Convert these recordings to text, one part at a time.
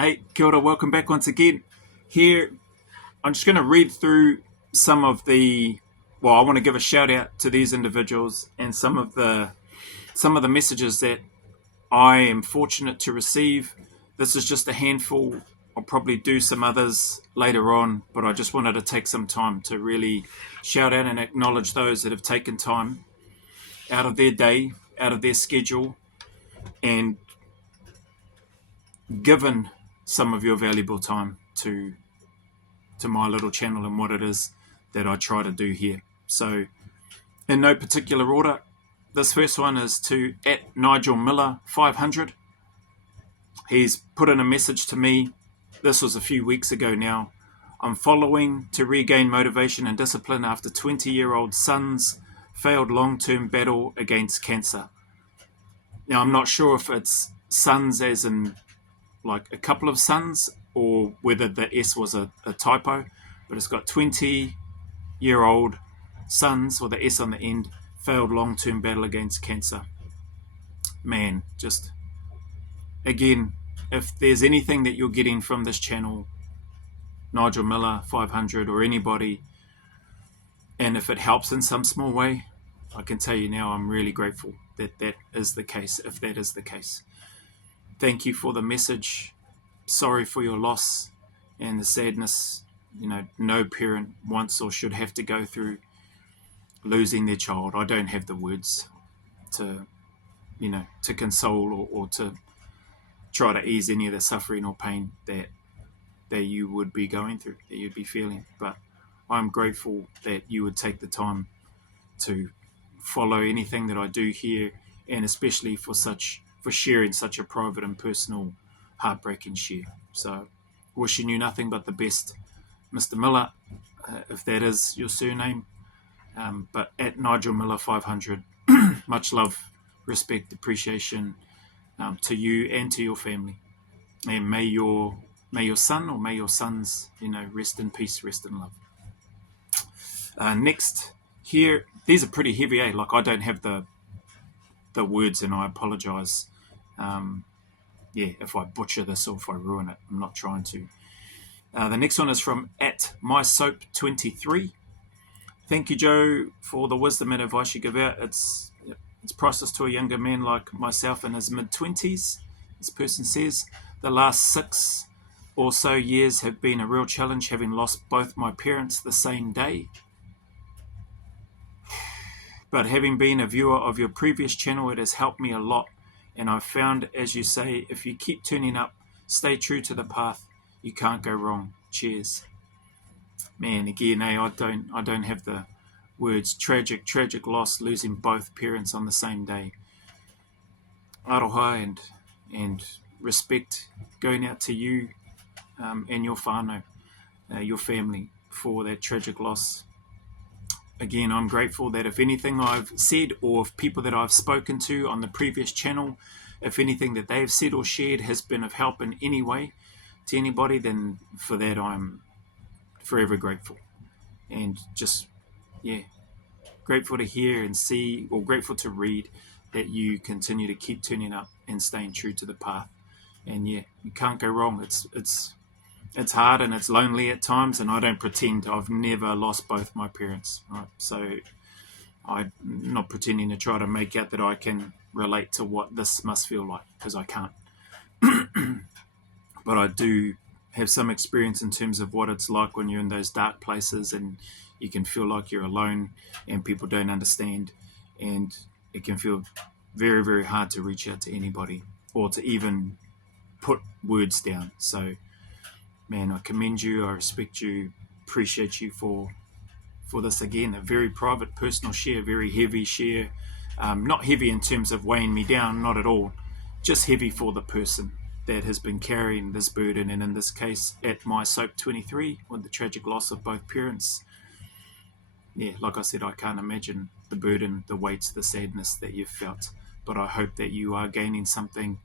Hey, kia ora, welcome back once again. Here, I'm just going to read through some of I want to give a shout out to these individuals and some of the messages that I am fortunate to receive. This is just a handful. I'll probably do some others later on, but I just wanted to take some time to really shout out and acknowledge those that have taken time out of their day, out of their schedule, and given some of your valuable time to my little channel and what it is that I try to do here. So, in no particular order, this first one is to @NigelMiller500. He's put in a message to me. This was a few weeks ago now. I'm following to regain motivation and discipline after 20-year-old son's failed long-term battle against cancer. Now, I'm not sure if it's sons as in like a couple of sons or whether the S was a typo, but it's got 20-year-old sons with the S on the end, failed long-term battle against cancer. Man, just again, if there's anything that you're getting from this channel, Nigel Miller 500 or anybody, and if it helps in some small way, I can tell you now I'm really grateful that that is the case, if that is the case. Thank you for the message. Sorry for your loss and the sadness, no parent wants or should have to go through losing their child. I don't have the words to console or to try to ease any of the suffering or pain that you would be going through, that you'd be feeling. But I'm grateful that you would take the time to follow anything that I do here, and especially for sharing such a private and personal, heartbreaking share. So, wishing you nothing but the best, Mr. Miller, if that is your surname. But @NigelMiller500, much love, respect, appreciation to you and to your family. And may your son or may your sons, rest in peace, rest in love. Next, here, these are pretty heavy, eh? Like, I don't have the words, and I apologize. If I butcher this or if I ruin it, I'm not trying to. The next one is from @MySoap23. Thank you, Joe, for the wisdom and advice you give out. It's priceless to a younger man like myself in his mid-20s. This person says, the last 6 or so years have been a real challenge, having lost both my parents the same day. But having been a viewer of your previous channel, it has helped me a lot. And I've found, as you say, if you keep turning up, stay true to the path, you can't go wrong. Cheers. Man, again, I don't have the words. Tragic loss, losing both parents on the same day. Aroha and respect going out to you and your whānau, your family, for that tragic loss. Again, I'm grateful that if anything I've said, or if people that I've spoken to on the previous channel, if anything that they've said or shared has been of help in any way to anybody, then for that I'm forever grateful. And just, grateful to hear and see, or grateful to read that you continue to keep turning up and staying true to the path. And you can't go wrong. It's hard and it's lonely at times, and I don't pretend. I've never lost both my parents, right? So I'm not pretending to try to make out that I can relate to what this must feel like, because I can't. But I do have some experience in terms of what it's like when you're in those dark places and you can feel like you're alone and people don't understand, and it can feel very, very hard to reach out to anybody or to even put words down. So, man, I commend you, I respect you, appreciate you for this. Again, a very private, personal share, very heavy share. Not heavy in terms of weighing me down, not at all. Just heavy for the person that has been carrying this burden, and in this case, @MySoap23, with the tragic loss of both parents. Like I said, I can't imagine the burden, the weight, the sadness that you've felt. But I hope that you are gaining something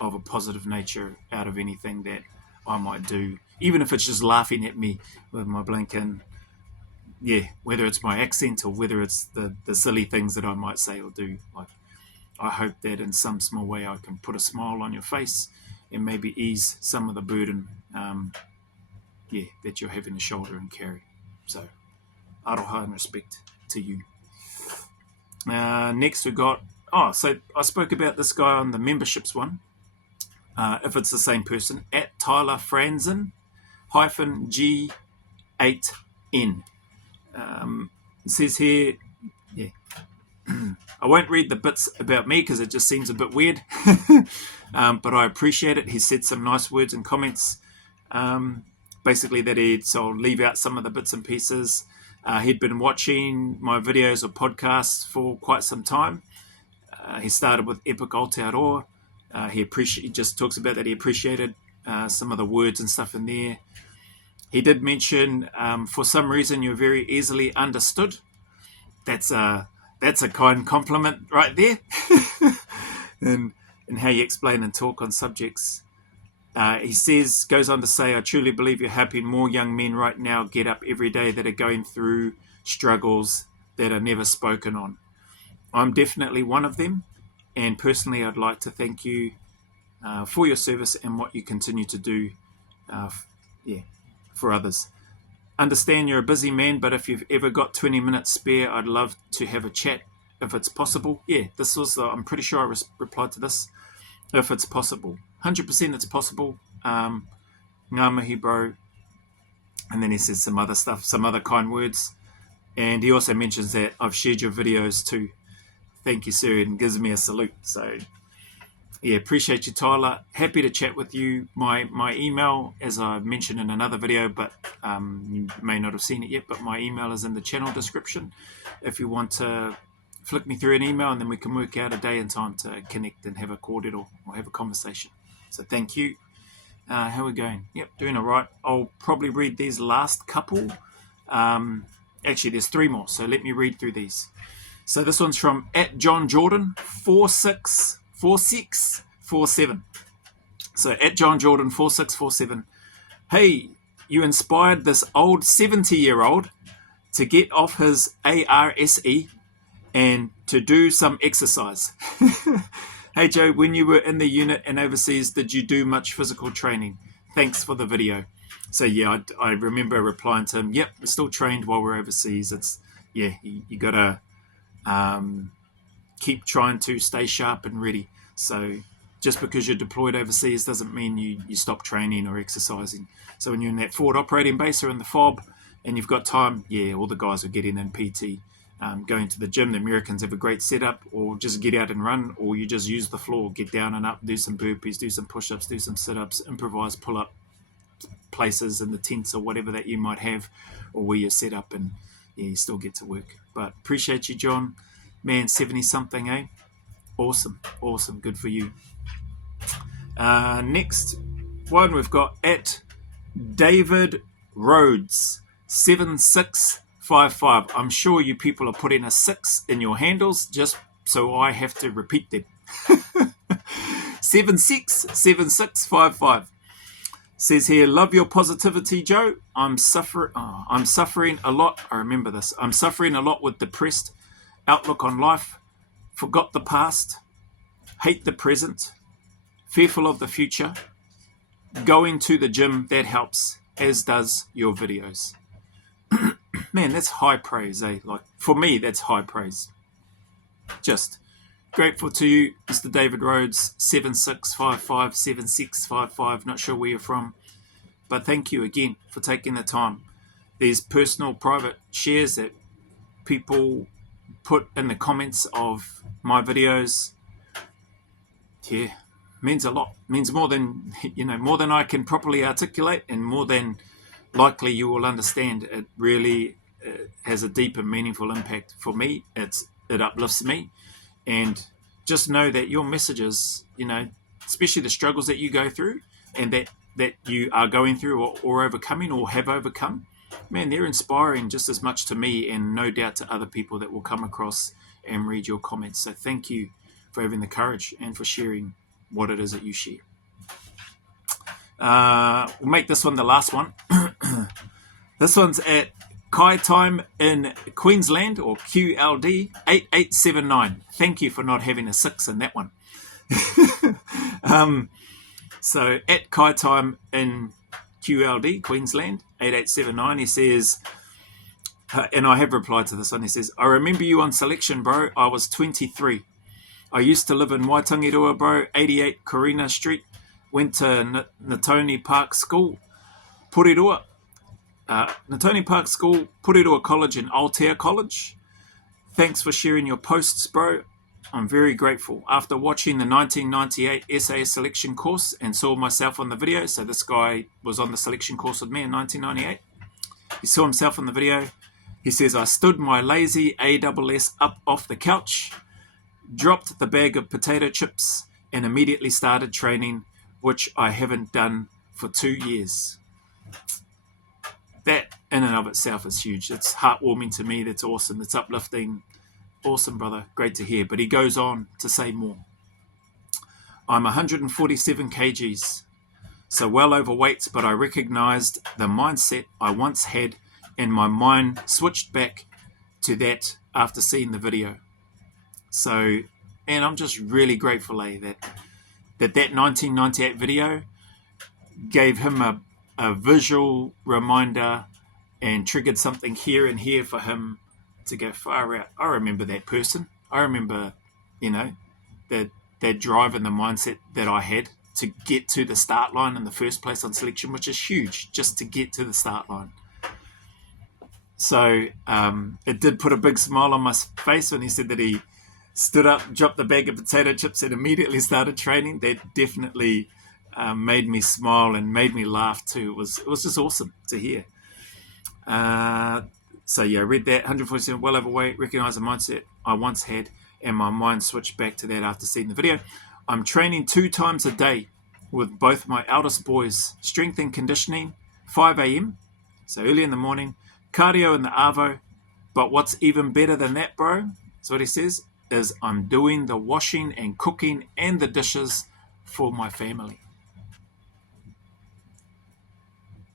of a positive nature out of anything that I might do, even if it's just laughing at me with my blinking, whether it's my accent or whether it's the silly things that I might say or do. Like, I hope that in some small way I can put a smile on your face and maybe ease some of the burden that you're having to shoulder and carry. So aroha and respect to you. Next we got, so I spoke about this guy on the memberships one. If it's the same person, at Tyler Franzen -G8N. It says here, I won't read the bits about me because it just seems a bit weird, but I appreciate it. He said some nice words and comments, basically so I'll leave out some of the bits and pieces. He'd been watching my videos or podcasts for quite some time. He started with Epic Aotearoa. He just talks about that he appreciated some of the words and stuff in there. He did mention, for some reason, you're very easily understood. That's a kind compliment right there. and how you explain and talk on subjects. He goes on to say, I truly believe you're helping more young men right now get up every day that are going through struggles that are never spoken on. I'm definitely one of them. And personally, I'd like to thank you for your service and what you continue to do for others. Understand you're a busy man, but if you've ever got 20 minutes spare, I'd love to have a chat if it's possible. Yeah, this was, I'm pretty sure I replied to this. If it's possible. 100% it's possible. Ngā mihi, bro. And then he says some other stuff, some other kind words. And he also mentions that I've shared your videos too. Thank you, sir, and gives me a salute. So, yeah, appreciate you, Tyler. Happy to chat with you. My email, as I mentioned in another video, but you may not have seen it yet, but my email is in the channel description. If you want to flick me through an email, and then we can work out a day and time to connect and have a cordial or have a conversation. So thank you. How are we going? Yep, doing all right. I'll probably read these last couple. Actually, there's 3 more, so let me read through these. So this one's from @JohnJordan4647. So @JohnJordan4647. Hey, you inspired this old 70-year-old to get off his ARSE and to do some exercise. Hey Joe, when you were in the unit and overseas, did you do much physical training? Thanks for the video. So yeah, I remember replying to him, yep, we're still trained while we're overseas. It's, yeah, you gotta keep trying to stay sharp and ready. So just because you're deployed overseas doesn't mean you stop training or exercising. So when you're in that forward operating base or in the FOB and you've got time, yeah, all the guys are getting in PT. Going to the gym, the Americans have a great setup, or just get out and run, or you just use the floor, get down and up, do some burpees, do some push-ups, do some sit-ups, improvise pull-up places in the tents or whatever that you might have, or where you're set up, and yeah, you still get to work. But appreciate you, John. Man, 70-something, eh? Awesome, good for you. Next one we've got @David Rhodes 7655. I'm sure you people are putting a 6 in your handles just so I have to repeat them. 767655 says here, love your positivity, Joe. I'm suffering a lot. I remember this. I'm suffering a lot with depressed outlook on life, forgot the past, hate the present, fearful of the future. Going to the gym, that helps, as does your videos. Man, that's high praise, eh? Like, for me, that's high praise. Just grateful to you, Mr. David Rhodes, 7655, 7655, not sure where you're from. But thank you again for taking the time. There's personal, private shares that people put in the comments of my videos. Yeah, means a lot. Means more than, more than I can properly articulate, and more than likely you will understand. It really has a deep and meaningful impact for me. It uplifts me, and just know that your messages, especially the struggles that you go through and that you are going through or overcoming or have overcome, man, they're inspiring just as much to me, and no doubt to other people that will come across and read your comments. So thank you for having the courage and for sharing what it is that you share. We'll make this one the last one. This one's at Kai Time in Queensland, or QLD 8879. Thank you for not having a 6 in that one. So at Kai Time in QLD, Queensland, 8879, he says, and I have replied to this one, he says, I remember you on selection, bro. I was 23. I used to live in Waitangirua, bro, 88 Corina Street. Went to Natoni Park School, Porirua. Natoni Park School, Porirua College and Aotea College. Thanks for sharing your posts, bro. I'm very grateful. After watching the 1998 SAS selection course and saw myself on the video, so this guy was on the selection course with me in 1998. He saw himself on the video. He says, I stood my lazy ASS up off the couch, dropped the bag of potato chips, and immediately started training, which I haven't done for 2 years. That in and of itself is huge. It's heartwarming to me. That's awesome. It's uplifting. Awesome, brother. Great to hear. But he goes on to say more. I'm 147 kgs, so well overweight, but I recognized the mindset I once had, and my mind switched back to that after seeing the video. So, and I'm just really grateful, that 1998 video gave him a visual reminder and triggered something here and here for him to go far out. I remember that person. I remember, that drive and the mindset that I had to get to the start line in the first place on selection, which is huge, just to get to the start line. So it did put a big smile on my face when he said that he stood up, dropped the bag of potato chips, and immediately started training. That definitely made me smile and made me laugh too. It was just awesome to hear. So yeah, read that. 147, well overweight, recognize the mindset I once had, and my mind switched back to that after seeing the video. I'm training 2 times a day with both my eldest boys. Strength and conditioning, 5 a.m, so early in the morning. Cardio in the Arvo. But what's even better than that, bro, that's what he says, is I'm doing the washing and cooking and the dishes for my family.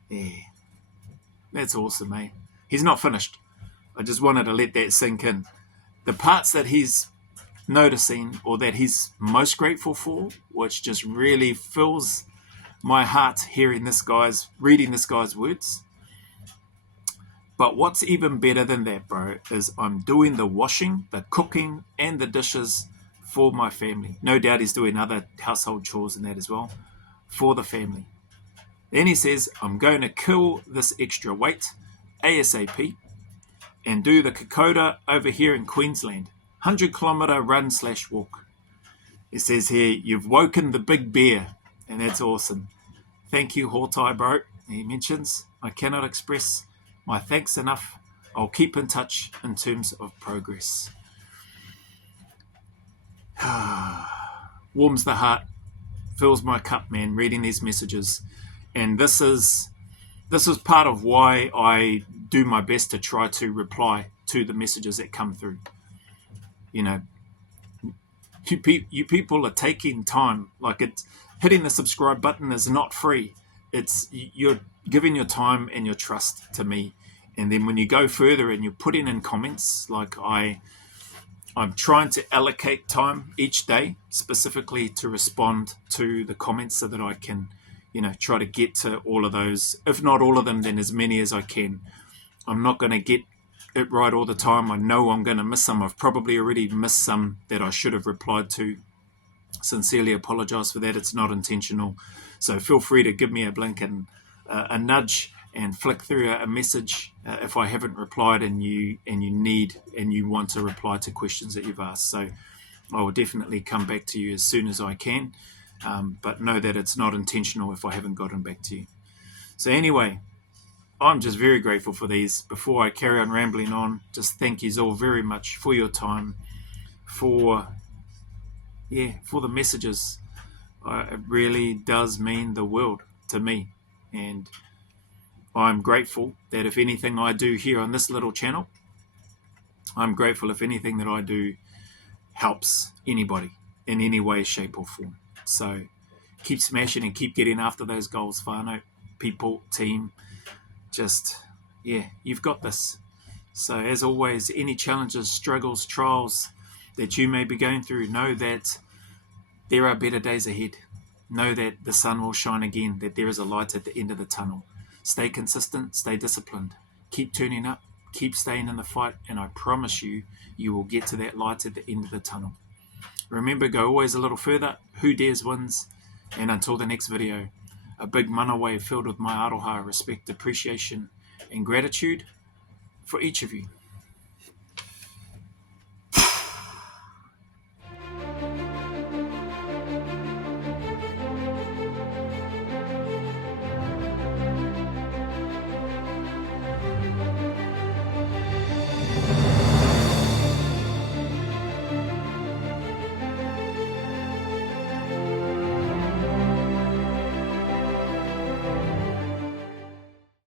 Yeah, that's awesome, eh? He's not finished. I just wanted to let that sink in. The parts that he's noticing or that he's most grateful for, which just really fills my heart reading this guy's words. But what's even better than that, bro, is I'm doing the washing, the cooking, and the dishes for my family. No doubt he's doing other household chores and that as well for the family. Then he says, I'm going to kill this extra weight ASAP and do the Kokoda over here in Queensland. 100-kilometer run/walk. It says here, you've woken the big bear, and that's awesome. Thank you, Hawtai, bro. He mentions, I cannot express my thanks enough. I'll keep in touch in terms of progress. Warms the heart, fills my cup, man, reading these messages. And this is part of why I do my best to try to reply to the messages that come through. You people are taking time. Like, it's hitting the subscribe button is not free. You're giving your time and your trust to me. And then when you go further and you're putting in comments, like I'm trying to allocate time each day specifically to respond to the comments so that I can, try to get to all of those. If not all of them, then as many as I can. I'm not going to get it right all the time. I know I'm going to miss some. I've probably already missed some that I should have replied to. Sincerely apologize for that. It's not intentional. So feel free to give me a blink and a nudge and flick through a message if I haven't replied and you want to reply to questions that you've asked. So I will definitely come back to you as soon as I can. But know that it's not intentional if I haven't gotten back to you. So anyway, I'm just very grateful for these. Before I carry on rambling on, just thank you all very much for your time, for the messages. It really does mean the world to me. And I'm grateful that if anything I do here on this little channel, I'm grateful if anything that I do helps anybody in any way, shape or form. So keep smashing and keep getting after those goals, whānau, people, team. Just, you've got this. So as always, any challenges, struggles, trials that you may be going through, know that there are better days ahead. Know that the sun will shine again, that there is a light at the end of the tunnel. Stay consistent, stay disciplined. Keep turning up, keep staying in the fight, and I promise you, you will get to that light at the end of the tunnel. Remember, go always a little further. Who dares wins. And until the next video, a big manawa filled with my aroha, respect, appreciation, and gratitude for each of you.